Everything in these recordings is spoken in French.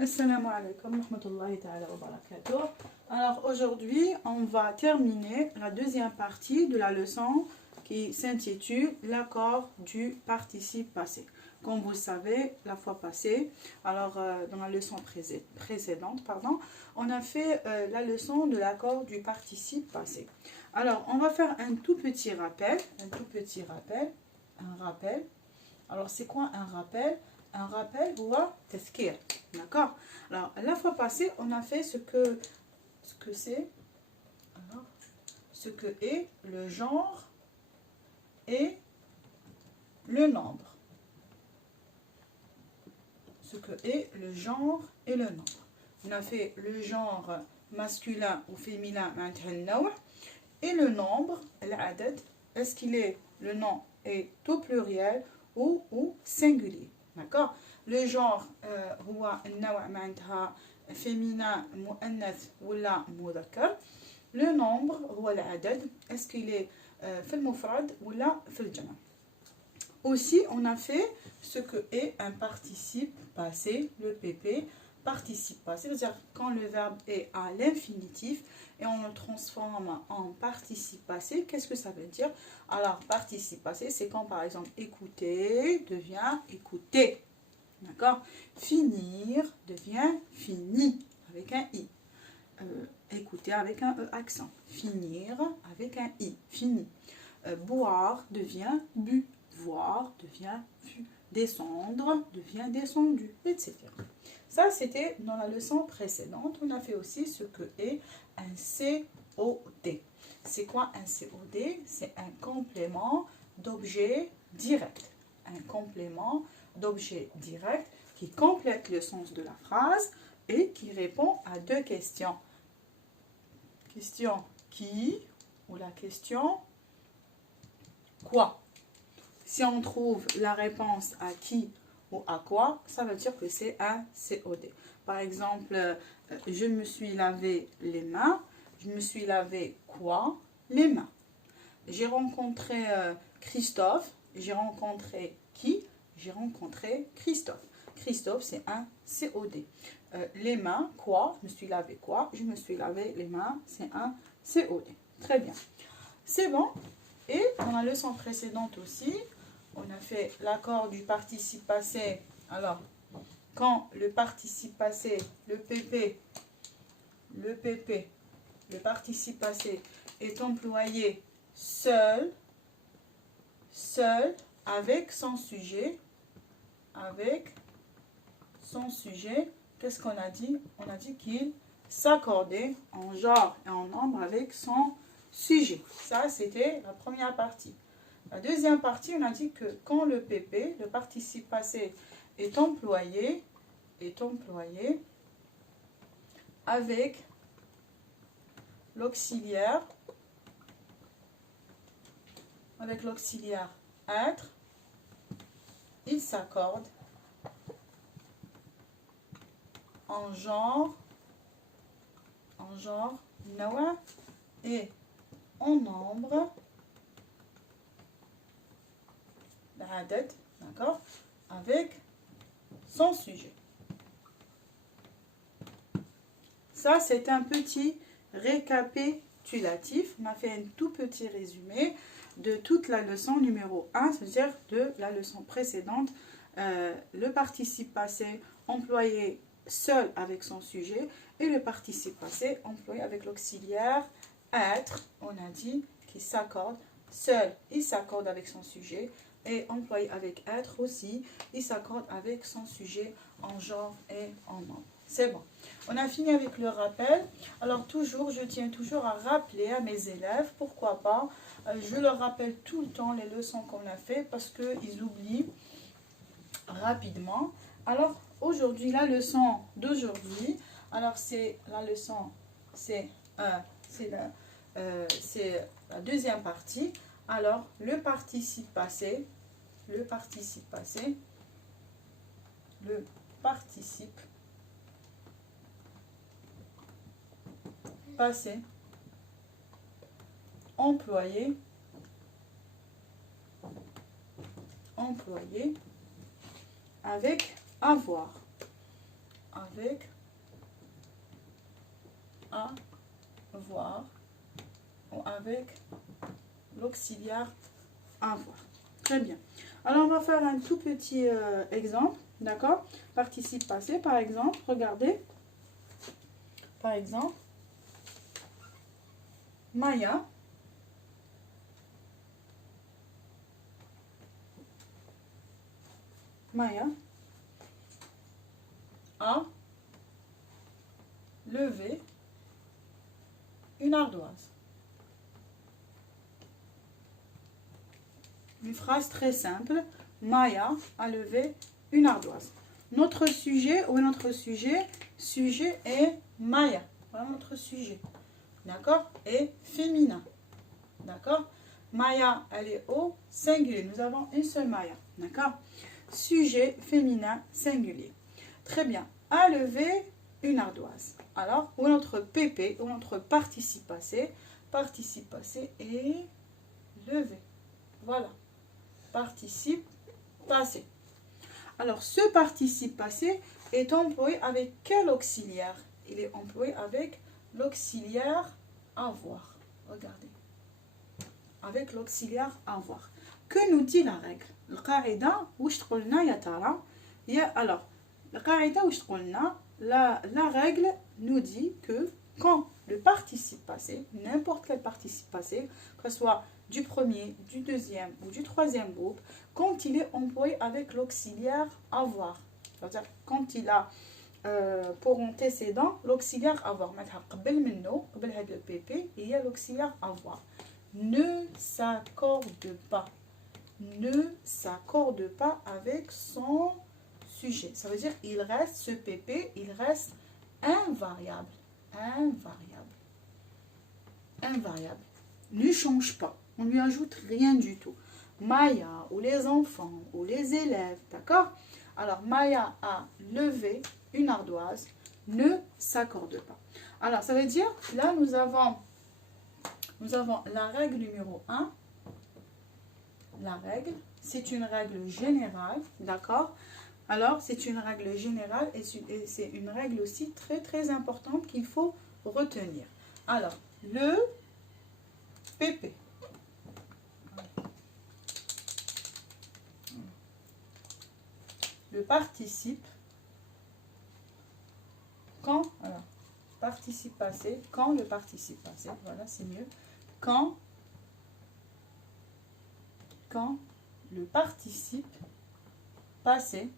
Assalamu alaikum wa rahmatullahi ta'ala wa barakatuh. Alors aujourd'hui, on va terminer la deuxième partie de la leçon qui s'intitule l'accord du participe passé. Comme vous le savez, la fois passée, alors dans la leçon précédente, on a fait la leçon de l'accord du participe passé. Alors on va faire un tout petit rappel, un rappel. Alors c'est quoi un rappel? Un rappel ou un tazkir, d'accord? Alors la fois passée, on a fait ce que est le genre et le nombre. Ce que est le genre et le nombre. On a fait le genre masculin ou féminin, et le nombre, l'adad, est-ce qu'il est, le nom est au pluriel ou au singulier, d'accord? Le genre, هو النوع معناتها féminin, مؤنث ولا مذكر. Le nombre, هو العدد, est-ce qu'il est في المفرد ولا في الجمع. Aussi, on a fait ce que est un participe passé, le PP, participe passé, c'est-à-dire quand le verbe est à l'infinitif et on le transforme en participe passé, qu'est-ce que ça veut dire? Alors, participe passé, c'est quand par exemple écouter devient écouter, d'accord? Finir devient fini, avec un i. Écouter avec un e accent. Finir avec un i, fini. Boire devient bu. Voir devient vu, descendre devient descendu, etc. Ça, c'était dans la leçon précédente. On a fait aussi ce que est un COD. C'est quoi un COD? C'est un complément d'objet direct. Un complément d'objet direct qui complète le sens de la phrase et qui répond à deux questions. Question qui ou la question quoi? Si on trouve la réponse à qui ou à quoi, ça veut dire que c'est un COD. Par exemple, je me suis lavé les mains. Je me suis lavé quoi? Les mains. J'ai rencontré Christophe. J'ai rencontré qui? J'ai rencontré Christophe. Christophe, c'est un COD. Les mains, quoi? Je me suis lavé quoi? Je me suis lavé les mains, c'est un COD. Très bien. C'est bon. Et dans la leçon précédente aussi, on a fait l'accord du participe passé. Alors, quand le participe passé, le PP, le participe passé est employé seul, avec son sujet, qu'est-ce qu'on a dit? On a dit qu'il s'accordait en genre et en nombre avec son sujet. Ça, c'était la première partie. La deuxième partie, on a dit que quand le PP, le participe passé, est employé avec l'auxiliaire, être, il s'accorde en genre, nawa, et en nombre, d'accord, avec son sujet. Ça, c'est un petit récapitulatif. On a fait un tout petit résumé de toute la leçon numéro 1, c'est-à-dire de la leçon précédente. Le participe passé employé seul avec son sujet et le participe passé employé avec l'auxiliaire être, on a dit qu'il s'accorde seul, il s'accorde avec son sujet, et employé avec être aussi, il s'accorde avec son sujet en genre et en nombre. C'est bon. On a fini avec le rappel. Alors je tiens toujours à rappeler à mes élèves, pourquoi pas, je leur rappelle tout le temps les leçons qu'on a fait parce qu'ils oublient rapidement. Alors aujourd'hui, la leçon d'aujourd'hui, alors c'est la leçon, c'est la deuxième partie. Alors le participe passé employé avec avoir. avec avoir ou avec l'auxiliaire avoir. Très bien. Alors, on va faire un tout petit exemple, d'accord? Participe passé, par exemple. Regardez. Par exemple, Maya a levé une ardoise. Une phrase très simple. Maya a levé une ardoise. Notre sujet est Maya. Voilà notre sujet. D'accord? Et féminin. D'accord? Maya, elle est au singulier. Nous avons une seule Maya. D'accord? Sujet féminin singulier. Très bien. A levé une ardoise. Alors, où est notre PP, où est notre participe passé? Participe passé est levé. Voilà. Participe passé. Alors, ce participe passé est employé avec quel auxiliaire? Il est employé avec l'auxiliaire avoir. Regardez. Avec l'auxiliaire avoir. Que nous dit la règle? Alors, la règle nous dit que quand le participe passé, n'importe quel participe passé, que ce soit du premier, du deuxième ou du troisième groupe, quand il est employé avec l'auxiliaire avoir, c'est-à-dire quand il a pour antécédent l'auxiliaire avoir, le PP, il y a l'auxiliaire avoir, ne s'accorde pas avec son sujet. Ça veut dire il reste, ce PP, il reste invariable. Ne change pas. On ne lui ajoute rien du tout. Maya, ou les enfants, ou les élèves, d'accord? Alors, Maya a levé une ardoise, ne s'accorde pas. Alors, ça veut dire, là, nous avons la règle numéro 1. La règle, c'est une règle générale, d'accord? Alors, c'est une règle générale et c'est une règle aussi très, très importante qu'il faut retenir. Alors, le PP. Le participe, quand, alors, participe passé, quand le participe passé, voilà, c'est mieux. Quand le participe passé,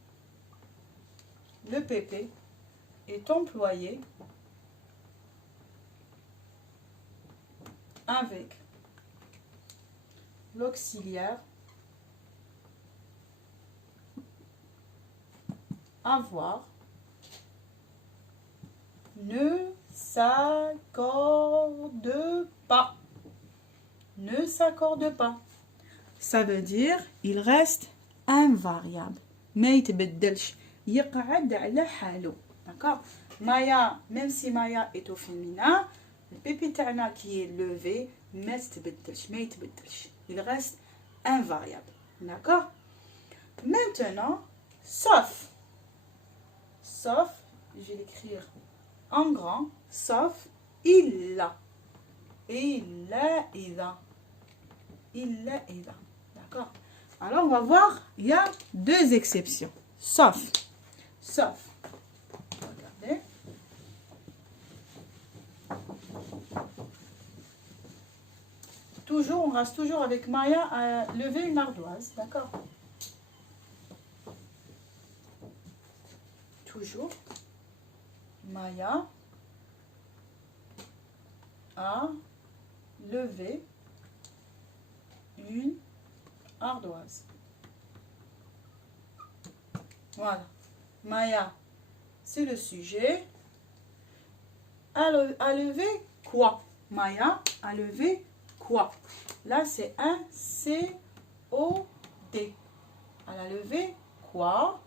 le PP, est employé avec l'auxiliaire avoir, ne s'accorde pas. Ne s'accorde pas. Ça veut dire il reste invariable. ما يتبدلش يقعد على حاله. D'accord? Maya, même si Maya est au féminin, le PP تاعنا qui est levé ما يتبدلش. Il reste invariable. D'accord? Maintenant, sauf, je vais l'écrire en grand, sauf إلا. D'accord? Alors, on va voir, il y a deux exceptions. Sauf. Regardez. Toujours, on reste toujours avec Maya à lever une ardoise. D'accord? Toujours. Maya a levé une ardoise. Voilà. Maya, c'est le sujet. A levé quoi? Maya a levé quoi? Là, c'est un C-O-D. Elle a levé quoi?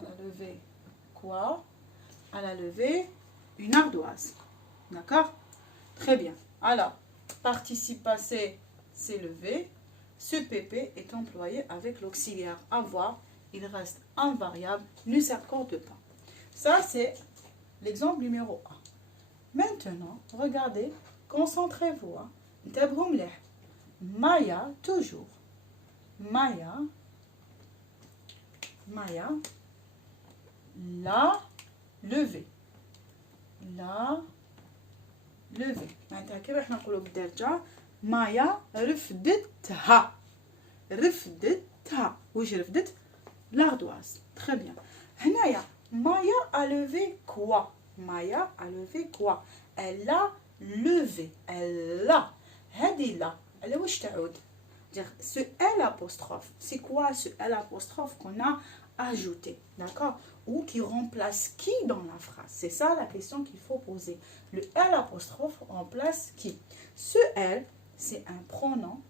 Elle a levé quoi? Elle a levé une ardoise. D'accord? Très bien. Alors, participe passé, c'est levé. Ce PP est employé avec l'auxiliaire avoir. Il reste invariable ne s'accorde pas. Ça, c'est l'exemple numéro 1. Maintenant, regardez, concentrez-vous. Maya, toujours. Maya, la levée. La levée. معناتها كيف احنا نقولوا بالدارجة مايا رفدتها. رفدتها. واش رفدت؟ l'ardoise. Très bien. هنايا Maya a levé quoi? Maya a levé quoi? Elle a levé. Elle a. هذه لا. Elle واش تعود? Ce L apostrophe. C'est quoi ce L apostrophe qu'on a ajouté? D'accord? Ou qui remplace qui dans la phrase? C'est ça la question qu'il faut poser. Le L apostrophe remplace qui? Ce L, c'est un pronom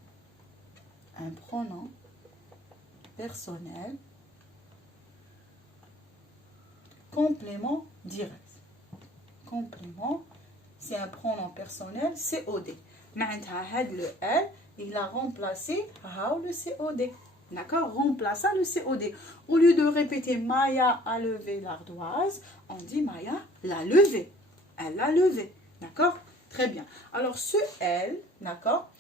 personnel complément direct. Complément, c'est un pronom personnel COD. معناتها le L, il a remplacé le COD. D'accord? Remplaça le COD. Au lieu de répéter Maya a levé l'ardoise, on dit Maya l'a levé. Elle l'a levé. D'accord? Très bien. Alors ce L, d'accord?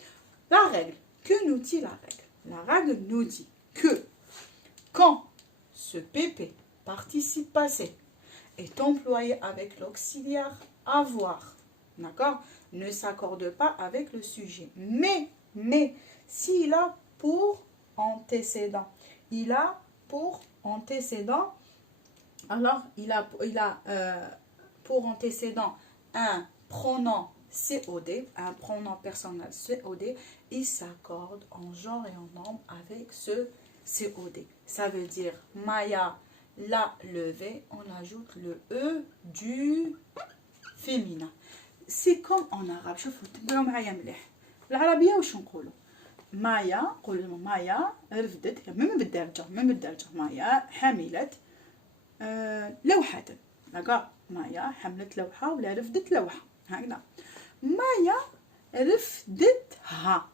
La règle. Que nous dit la règle? La règle nous dit que quand ce PP, participe passé, est employé avec l'auxiliaire avoir, d'accord? Ne s'accorde pas avec le sujet. Mais, s'il a pour antécédent. Il a pour antécédent, alors il a pour antécédent un pronom COD, un pronom personnel COD, il s'accorde en genre et en nombre avec ce COD. Ça veut dire Maya l'a levé, on ajoute le E du féminin. C'est comme en arabe. شوفوا تبعوا معايا مليح. العربية واش نقولوا؟ مايا قولوا مايا رفدت من بالدارجة مايا حملت لوحة. داكوغ مايا حملت لوحة ولا رفدت لوحة هكذا. مايا رفدتها.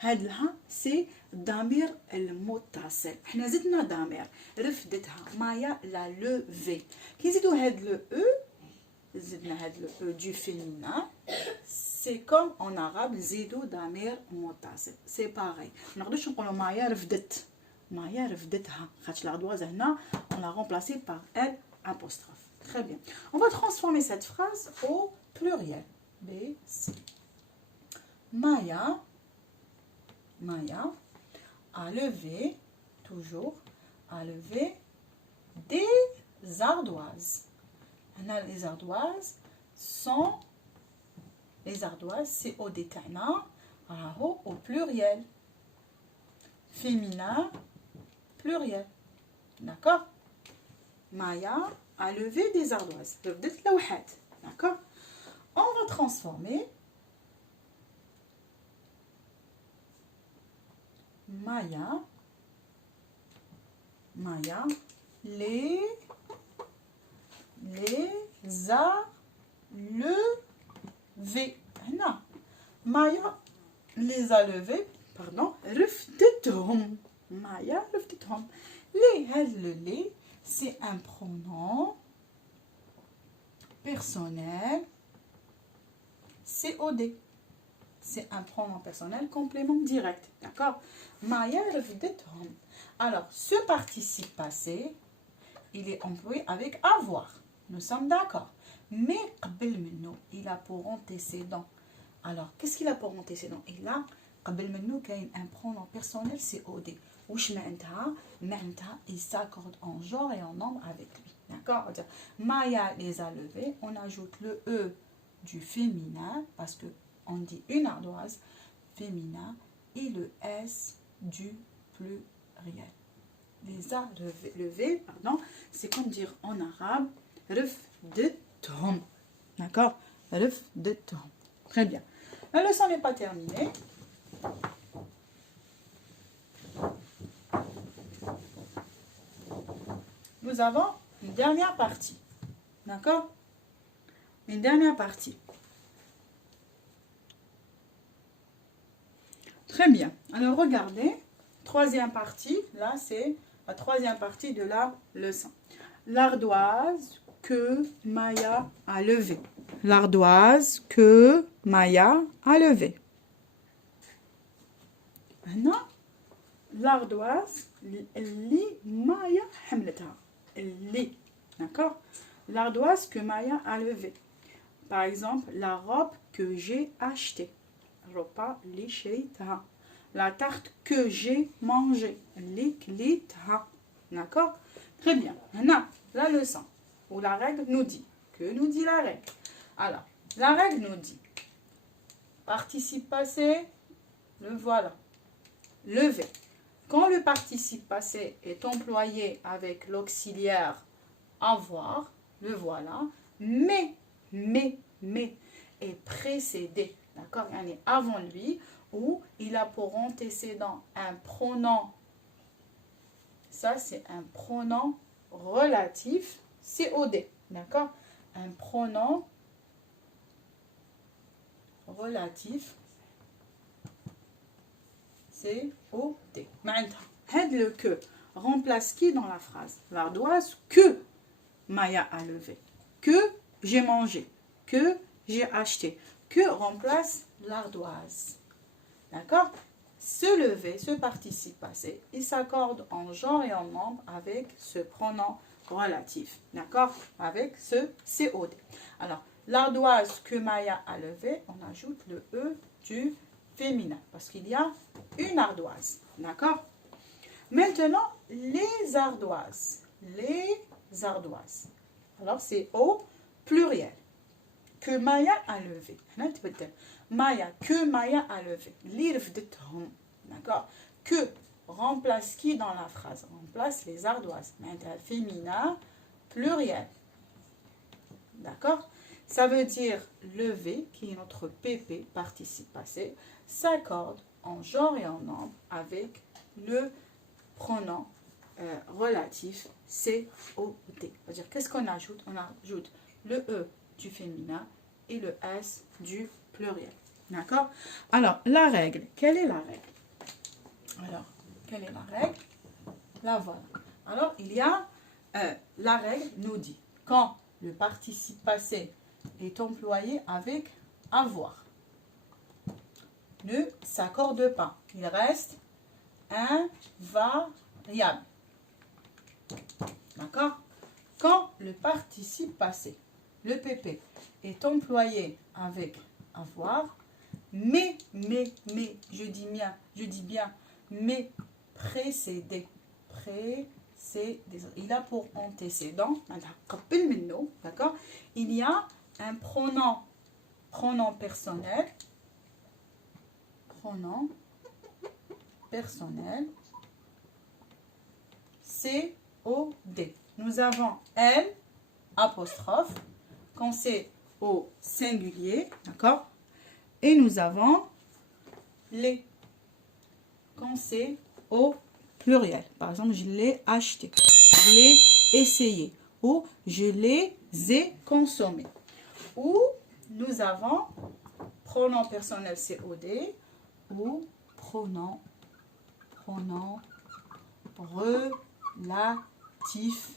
هاد لها سي الضمير المتصل. حنا زدنا ضمير رفدتها. مايا لا لوفي. كي نزيدو هاد لو او زدنا هاد لو او دو فيمينا. C'est comme en arabe, زيدو ضمير متصل. C'est pareil. ما نقدرش نقولوا مايا رفدت. مايا رفدتها. خاطش l'ardoise هنا on l'a remplacée par L apostrophe. Très bien. On va transformer cette phrase au pluriel. B, C. Maya a levé, toujours, a levé des ardoises. Les ardoises sont COD تاعنا راهو au pluriel. Féminin, pluriel. D'accord? Maya a levé des ardoises. رفدت لوحات. D'accord? On va transformer Maya, les a levés. هنا Maya les a levés, pardon, رفدتهم. Maya رفدتهم. Les, c'est un pronom personnel COD. C'est un pronom personnel complément direct. D'accord? Maya رفدتهم. Alors, ce participe passé, il est employé avec avoir. Nous sommes d'accord. Mais قبل منه, il a pour antécédent. Alors, qu'est-ce qu'il a pour antécédent? Il a قبل منه كاين un pronom personnel COD. واش معناتها il s'accorde en genre et en nombre avec lui. D'accord? Maya les a levés, on ajoute le E du féminin parce que on dit une ardoise féminin et le S du pluriel. Les a levés, pardon, c'est comme dire en arabe رفدتهم. D'accord? رفدتهم. Très bien. La leçon n'est pas terminée. Nous avons une dernière partie. D'accord? Une dernière partie. Très bien. Alors, regardez. troisième partie, là c'est la troisième partie de la leçon. L'ardoise que Maya a levée. L'ardoise que Maya a levée. Maintenant, l'ardoise اللي Maya حملتها. اللي, d'accord? L'ardoise que Maya a levée. Par exemple, la robe que j'ai achetée. Roba li shaytaha. La tarte que j'ai mangée. Li klitaha. D'accord? Très bien. Maintenant, la leçon ou la règle nous dit. Que nous dit la règle? Alors, la règle nous dit participe passé, le voilà. Lever. Quand le participe passé est employé avec l'auxiliaire avoir, le voilà, mais est précédé, d'accord, il est avant lui, ou il a pour antécédent un pronom, ça c'est un pronom relatif, COD, d'accord, un pronom relatif COD. Maintenant, le que remplace qui dans la phrase? L'ardoise que Maya a levé, que j'ai mangé, que j'ai acheté, que remplace l'ardoise. D'accord? Ce lever, ce participe passé, il s'accorde en genre et en nombre avec ce pronom relatif. D'accord? Avec ce COD. Alors, l'ardoise que Maya a levé, on ajoute le E du féminin parce qu'il y a une ardoise. D'accord? Maintenant, les ardoises. Les ardoises. Alors, c'est au pluriel. Que Maya a levé. Maya, que Maya a levé. D'accord? Que remplace qui dans la phrase? Remplace les ardoises. Maintenant, féminin, pluriel. D'accord? Ça veut dire lever, qui est notre PP, participe passé, s'accorde en genre et en nombre avec le pronom relatif COD. C'est-à-dire, qu'est-ce qu'on ajoute? On ajoute le E du féminin et le S du pluriel. D'accord? Alors, la règle. Quelle est la règle? Alors, quelle est la règle? La voilà. Alors, il y a la règle nous dit quand le participe passé est employé avec avoir, ne s'accorde pas. Il reste invariable. D'accord? Quand le participe passé, le PP, est employé avec avoir, mais, je dis bien, mais précédé. Il a pour antécédent, d'accord? Il y a un pronom personnel, COD. Nous avons elle, apostrophe, quand c'est au singulier, d'accord? Et nous avons les, quand c'est au pluriel. Par exemple, je l'ai acheté, je l'ai essayé, ou je les ai consommés. Ou nous avons pronom personnel COD ou pronom relatif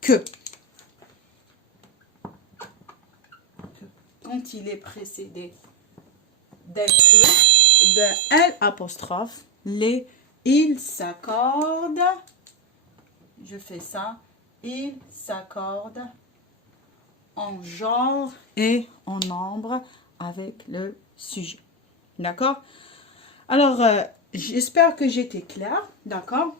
que. Quand il est précédé d'un que, d'un L apostrophe, il s'accorde, je fais ça, il s'accorde en genre et en nombre avec le sujet. D'accord? Alors, j'espère que j'étais claire, d'accord?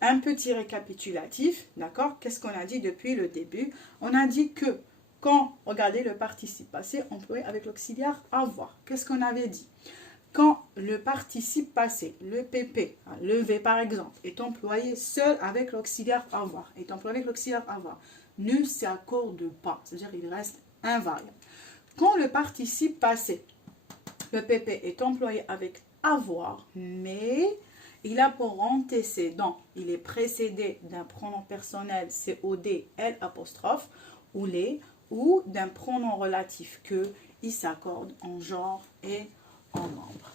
Un petit récapitulatif, d'accord? Qu'est-ce qu'on a dit depuis le début? On a dit que quand, regardez le participe passé employé avec l'auxiliaire avoir. Qu'est-ce qu'on avait dit? Quand le participe passé, le PP, lever par exemple, est employé seul avec l'auxiliaire avoir, ne s'accorde pas, c'est-à-dire il reste invariable. Quand le participe passé, le PP, est employé avec avoir, mais il a pour antécédent, il est précédé d'un pronom personnel COD, L apostrophe, ou les, ou d'un pronom relatif que, il s'accorde en genre et en nombre.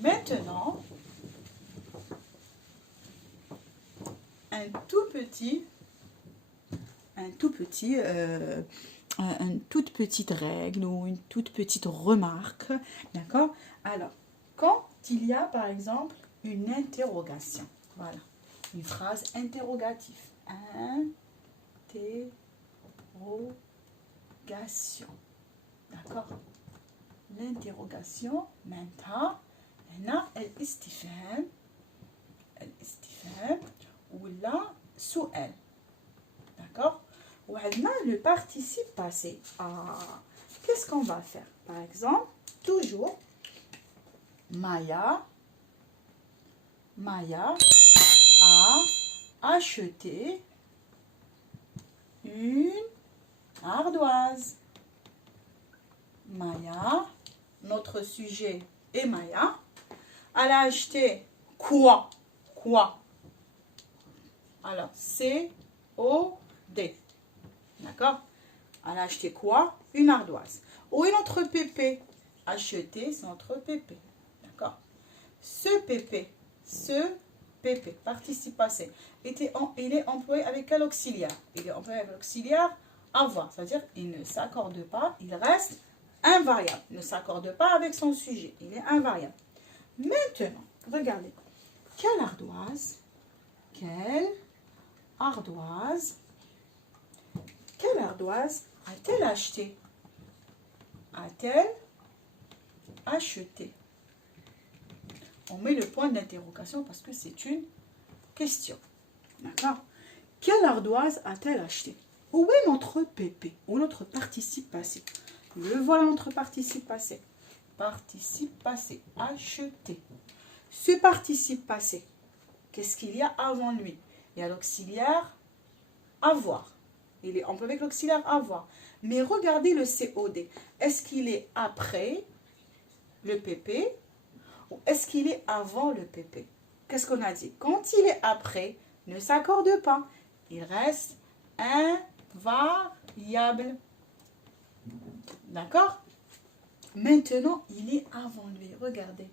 Maintenant, une toute petite règle ou une toute petite remarque, d'accord? Alors, quand il y a par exemple une interrogation, voilà, une phrase interrogative, interrogation, d'accord? L'interrogation, maintenant, الاستفهام ou la سؤال, d'accord? Ou le participe passé. Qu'est-ce qu'on va faire? Par exemple, toujours Maya a acheté une ardoise. Maya, notre sujet est Maya. Elle a acheté quoi? Alors, C-O-D. D'accord? Elle a acheté quoi? Une ardoise. Où est notre pépé? Acheter, c'est notre pépé. D'accord? Ce pépé, participe passé, il est employé avec quel auxiliaire? Il est employé avec l'auxiliaire avoir. C'est-à-dire, il ne s'accorde pas, il reste invariable. Il ne s'accorde pas avec son sujet. Il est invariable. Maintenant, regardez. Quelle ardoise a-t-elle acheté? A-t-elle acheté? On met le point d'interrogation parce que c'est une question. D'accord? Quelle ardoise a-t-elle acheté? Où est notre PP? Ou notre participe passé? Le voilà notre participe passé. Participe passé. Acheter. Ce participe passé, qu'est-ce qu'il y a avant lui? Il y a l'auxiliaire avoir. Il est employé avec l'auxiliaire avoir. Mais regardez le COD. Est-ce qu'il est après le PP ou est-ce qu'il est avant le PP? Qu'est-ce qu'on a dit? Quand il est après, ne s'accorde pas. Il reste invariable. D'accord? Maintenant, il est avant lui. Regardez.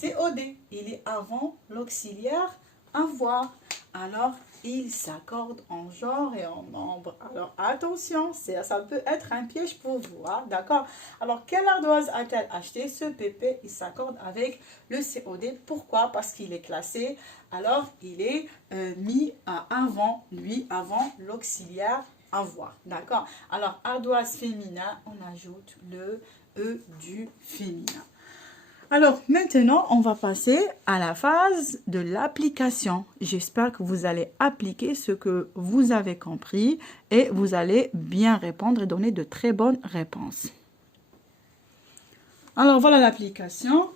COD. Il est avant l'auxiliaire avoir. Alors, il s'accorde en genre et en nombre. Alors, attention, ça peut être un piège pour vous. Hein, d'accord? Alors, quelle ardoise a-t-elle acheté? Ce PP, il s'accorde avec le COD. Pourquoi? Parce qu'il est classé. Alors, il est mis avant lui, avant l'auxiliaire avoir. D'accord? Alors, ardoise féminin, on ajoute le E du féminin. Alors, maintenant, on va passer à la phase de l'application. J'espère que vous allez appliquer ce que vous avez compris et vous allez bien répondre et donner de très bonnes réponses. Alors, voilà l'application.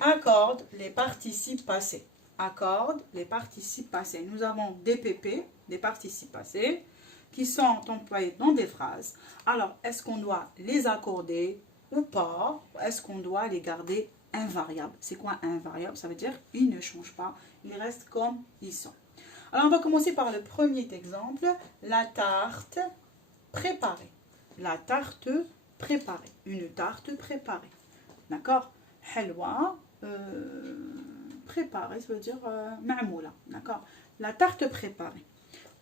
Accorde les participes passés. Accorde les participes passés. Nous avons des PP, des participes passés, qui sont employés dans des phrases. Alors, est-ce qu'on doit les accorder ou pas? Est-ce qu'on doit les garder invariables? C'est quoi invariable? Ça veut dire qu'ils ne changent pas, ils restent comme ils sont. Alors, on va commencer par le premier exemple, la tarte préparée. La tarte préparée. Une tarte préparée. D'accord? Halwa, préparée, ça veut dire ma'moula. D'accord? La tarte préparée.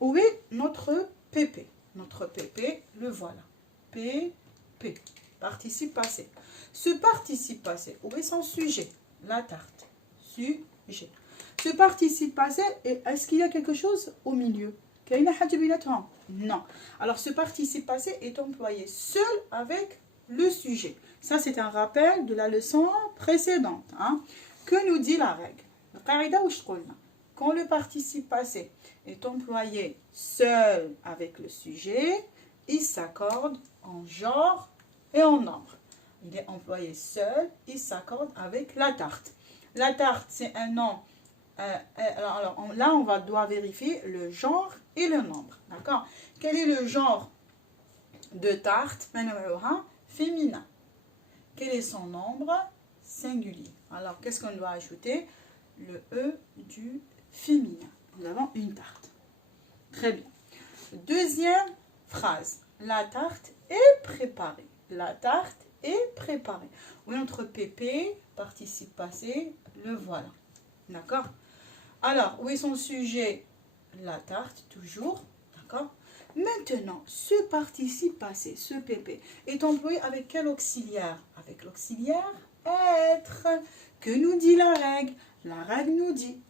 Où est notre PP? Notre PP, le voilà. PP. Participe passé. Ce participe passé, où est son sujet? La tarte. Sujet. Ce participe passé, est-ce qu'il y a quelque chose au milieu? Non. Alors, ce participe passé est employé seul avec le sujet. Ça, c'est un rappel de la leçon précédente. Hein. Que nous dit la règle? Quand le participe passé est employé seul avec le sujet, il s'accorde en genre et en nombre. Il est employé seul, il s'accorde avec la tarte. La tarte, c'est un nom. Là, on doit vérifier le genre et le nombre. D'accord? Quel est le genre de tarte? Féminin. Quel est son nombre? Singulier. Alors, qu'est-ce qu'on doit ajouter? Le E du féminin. Nous avons une tarte. Très bien. Deuxième phrase. La tarte est préparée. La tarte et préparer. Oui, notre PP, participe passé, le voilà. D'accord? Alors, où est son sujet? La tarte, toujours. D'accord? Maintenant, ce participe passé, ce PP, est employé avec quel auxiliaire? Avec l'auxiliaire être. Que nous dit la règle? La règle nous dit,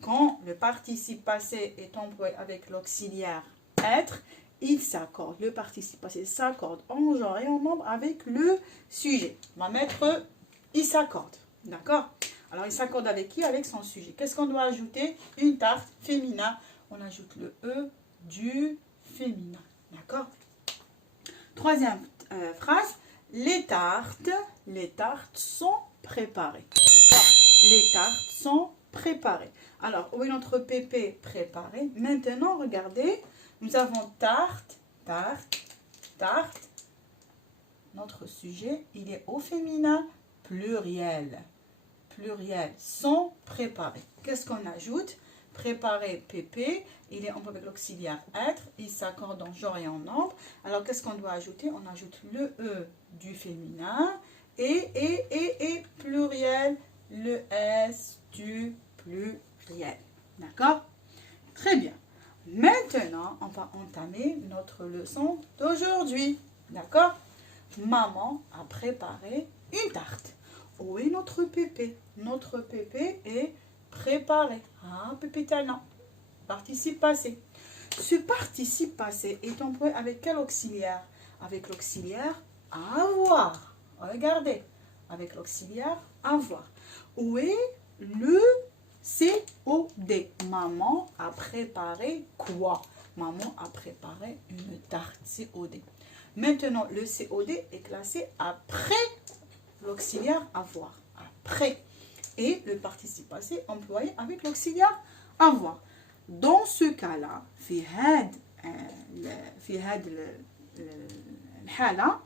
quand le participe passé est employé avec l'auxiliaire être, il s'accorde, le participe passé s'accorde en genre et en nombre avec le sujet. On va mettre il s'accorde. D'accord? Alors, il s'accorde avec qui? Avec son sujet. Qu'est-ce qu'on doit ajouter? Une tarte féminin. On ajoute le E du féminin. D'accord? Troisième phrase. Les tartes sont préparées. D'accord? Les tartes sont préparées. Alors, où est notre PP? Préparé. Maintenant, regardez. Nous avons tarte, tarte, tarte. Notre sujet, il est au féminin, pluriel. Pluriel, sont préparés. Qu'est-ce qu'on ajoute? Préparer, PP, il est employé avec l'auxiliaire être, il s'accorde en genre et en nombre. Alors, qu'est-ce qu'on doit ajouter? On ajoute le E du féminin et pluriel, le S du pluriel. D'accord? Très bien. Maintenant, on va entamer notre leçon d'aujourd'hui. D'accord? Maman a préparé une tarte. Où est notre PP? Notre PP est préparé. Ah, PP talent. Participe passé. Ce participe passé est employé avec quel auxiliaire? Avec l'auxiliaire avoir. Regardez. Avec l'auxiliaire avoir. Où est le COD? Maman a préparé quoi? Maman a préparé une tarte COD. Maintenant, le COD est classé après l'auxiliaire avoir. Après. Et le participe passé employé avec l'auxiliaire avoir. Dans ce cas-là, في هاد الحالة,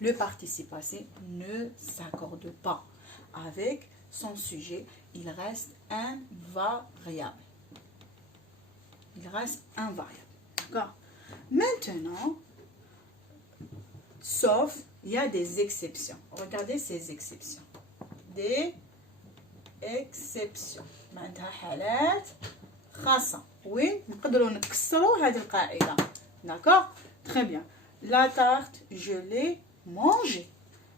le participe passé ne s'accorde pas avec son sujet. Il reste invariable. Il reste invariable. D'accord? Maintenant, sauf, il y a des exceptions. Regardez ces exceptions. Des exceptions. معناتها حالات خاصة. Oui, نقدروا نكسروا هذه القاعدة. D'accord? Très bien. La tarte, je l'ai mangée.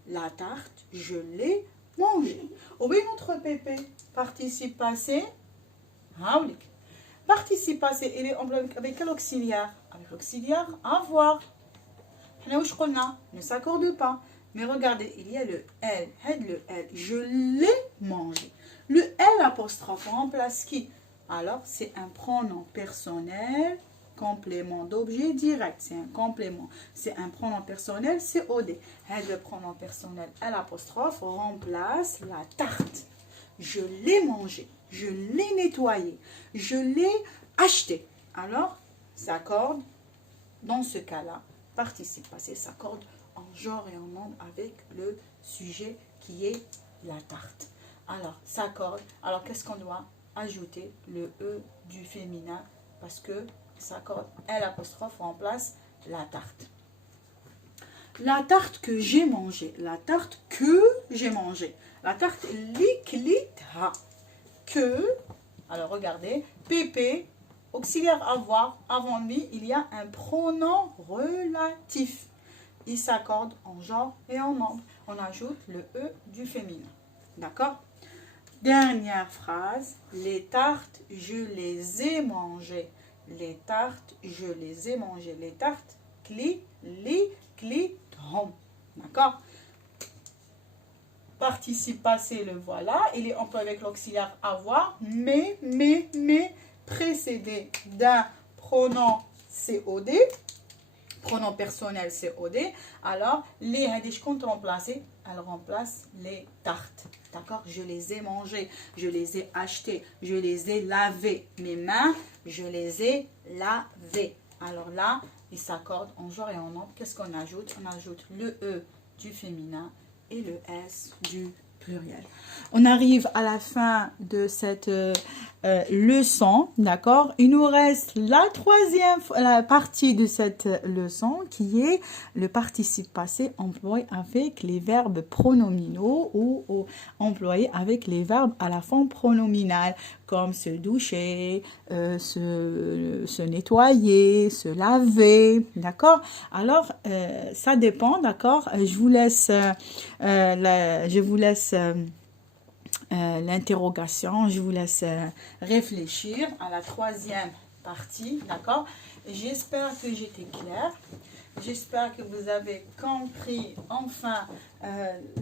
La tarte, je l'ai mangée. Oui, notre PP, participe passé. هاوليك. Participe passé, il est employé avec quel auxiliaire? Avec l'auxiliaire avoir. حنا واش قلنا؟ Ne s'accorde pas. Mais regardez, il y a le L. Le L. Je l'ai mangé. Le L apostrophe remplace qui? Alors, c'est un pronom personnel, complément d'objet direct. C'est un complément. C'est un pronom personnel, COD. Le pronom personnel L apostrophe remplace la tarte. Je l'ai mangé. Je l'ai nettoyé. Je l'ai acheté. Alors, s'accorde, dans ce cas-là, participe passé s'accorde en genre et en nombre avec le sujet qui est la tarte. Alors, s'accorde. Alors, qu'est-ce qu'on doit ajouter? Le E du féminin parce que s'accorde L apostrophe remplace la tarte. La tarte que j'ai mangée. La tarte que j'ai mangée. La tarte liklitha. Que, alors regardez, PP, auxiliaire avoir, avant lui, il y a un pronom relatif. Il s'accorde en genre et en nombre. On ajoute le E du féminin. D'accord? Dernière phrase. Les tartes, je les ai mangées. Les tartes, je les ai mangées. Les tartes, hom. D'accord? Participe passé, le voilà. Il est employé avec l'auxiliaire avoir, mais précédé d'un pronom COD, pronom personnel COD. Alors, les hadich compte remplacer, elle remplace les tartes. D'accord? Je les ai mangées, je les ai achetées, je les ai lavées. Mes mains, je les ai lavées. Alors là, ils s'accordent en genre et en nombre. Qu'est-ce qu'on ajoute? On ajoute le E du féminin et le S du pluriel. On arrive à la fin de cette leçon, d'accord? Il nous reste la la partie de cette leçon qui est le participe passé employé avec les verbes pronominaux ou employé avec les verbes à la forme pronominale, comme se doucher, se nettoyer, se laver, d'accord? Alors, ça dépend, d'accord? Je vous laisse l'interrogation, je vous laisse réfléchir à la troisième partie, d'accord? J'espère que j'étais claire. J'espère que vous avez compris enfin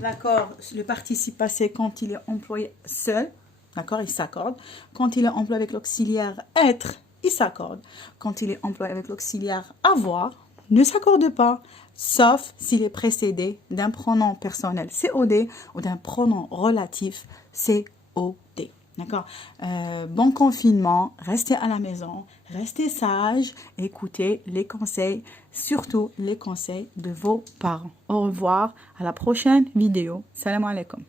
l'accord, le participe passé quand il est employé seul, d'accord, il s'accorde. Quand il est employé avec l'auxiliaire être, il s'accorde. Quand il est employé avec l'auxiliaire avoir, ne s'accorde pas, sauf s'il est précédé d'un pronom personnel COD ou d'un pronom relatif COD. D'accord. Bon confinement, restez à la maison, restez sages, écoutez les conseils, surtout les conseils de vos parents. Au revoir, à la prochaine vidéo. Salam alaikum.